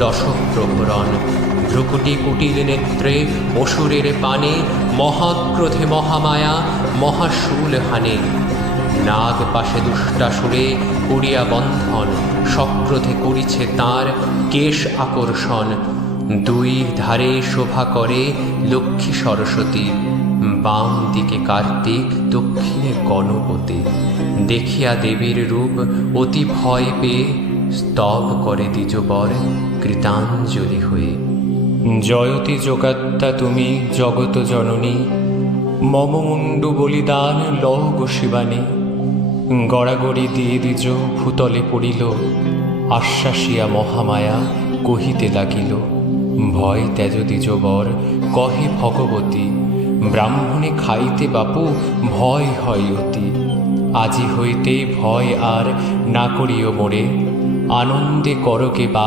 দশক প্রহরণ। ভ্রুকুটি কুটিল নেত্রে অসুরের পানে, মহাক্রোধে মহামায়া মহাশূল হানে। নাগ পাশে দুষ্টাসুরে করিয়া বন্ধন, সক্রোধে করিছে তার কেশ আকর্ষণ। দুই ধারে শোভা করে লক্ষ্মী সরস্বতী, বাম দিকে কার্তিক, দক্ষিণে গণপতি। দেখিয়া দেবীর রূপ অতি ভয় পেয়ে, স্তব করে দ্বিজবর কৃতাঞ্জলি হয়ে। জয়তী যোগাত্তা তুমি জগত জননী, মম মুণ্ডু বলিদান লও গো শিবানী। গড়াগড়ি দিয়ে দ্বিজ ভূতলে পড়িল, আশ্বাসিয়া মহামায়া কহিতে লাগিল। ভয় ত্যাজ দ্বিজবর কহে ভগবতী, ব্রাহ্মণে খাইতে বাপু ভয় হয় অতি। আজি হইতে ভয় আর না করিও মোরে, আনন্দে করকে বা